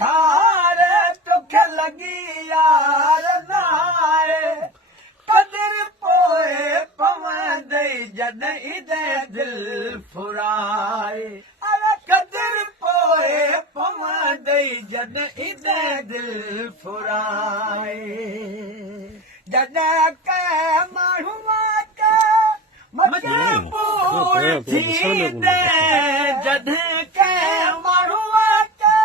खार तोखे लगी यार नाए कदर पोए पवंदई जॾहिं दे दिल फुराए अरे कदर पोए पवंदई जॾहिं दे दिल फुराए जॾहिं कंहिं माण्हूअ खे मजबूर थींदे जॾहिं कंहिं माण्हूअ खे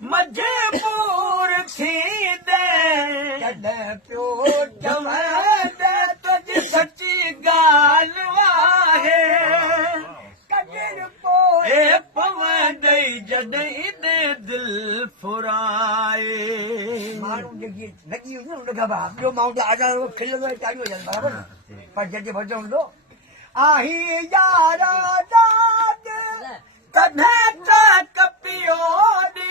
मजबूर थींदे जॾहिं पियो चवंदे तुंहिंजी सची ॻाल्हि आहे कदर पोइ पवंदई जॾहिं दे दिल फुराए माण्हू जेकी लॻी हूंदी न उन खां ॿियो माण्हू त आज़ाद खिलंदो चालू हो जाए बराबरि पर जॾहिं भॼो हूंदो आही यार आज़ाद कॾहिं त कपियो ॾी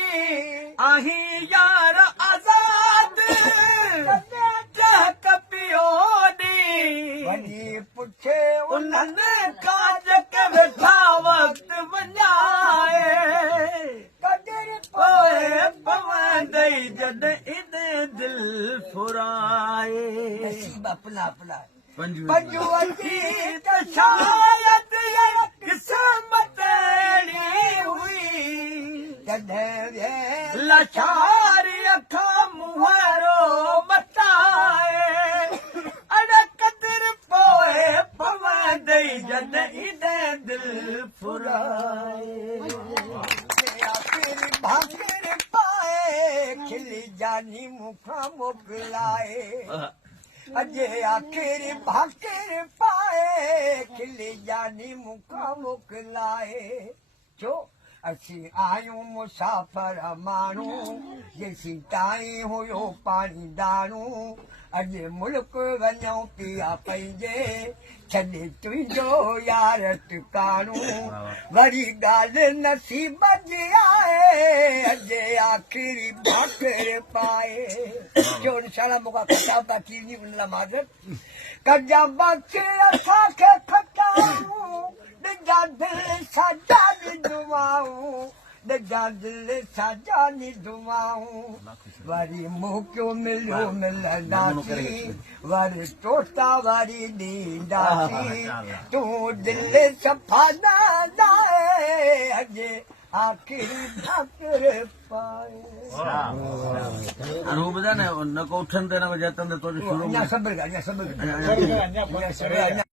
आही यार आज़ाद कॾहिं त कपियो ॾी वञी पुछे उन्हनि खां जेके वेठा वक़्तु वञाए कदर पोइ पवंदई जॾहिं दे दिल फुराए अपना अपना पंजवंती त शायद क़िस्मत अहिड़ी हुई जॾहिं लाचारी अखां मुंहरो मटाए अरे कदर पोइ पवंदई जॾहिं दे दिल फुराए भाकर पाए खिली जानी मुखां मोकिलाए अॼु आख़िर भाकर पाए खिली जानी मुखां मोकिलाए छो असीं आहियूं मुसाफ़िर माण्हू जेसीं ताईं हुयो पाणी दाणू अॼु मुल्क वञूं पिया पंहिंजे छॾे तुंहिंजो यार टिकाणो वरी ॻाल्हि नसीब जी आहे अॼु आख़िरी भाकर पाए जो निशाना मूंखां खटा था थींदी उन लाइ माज़रत कजा बख़्श असांखे खटाऊं ॾिजा दिलि सां दुआऊं ॾिजा दिलि सां दुआऊं वरी मौक़ो मिलियो मिलंदासीं वरी टोटा वरी ॾींदासीं तूं दिलि सफ़ा न लाए अॼु आख़िरी भाकर पाए ॿुधाए न को उथनि ते न जतन ते शुरू अञा सब्र कर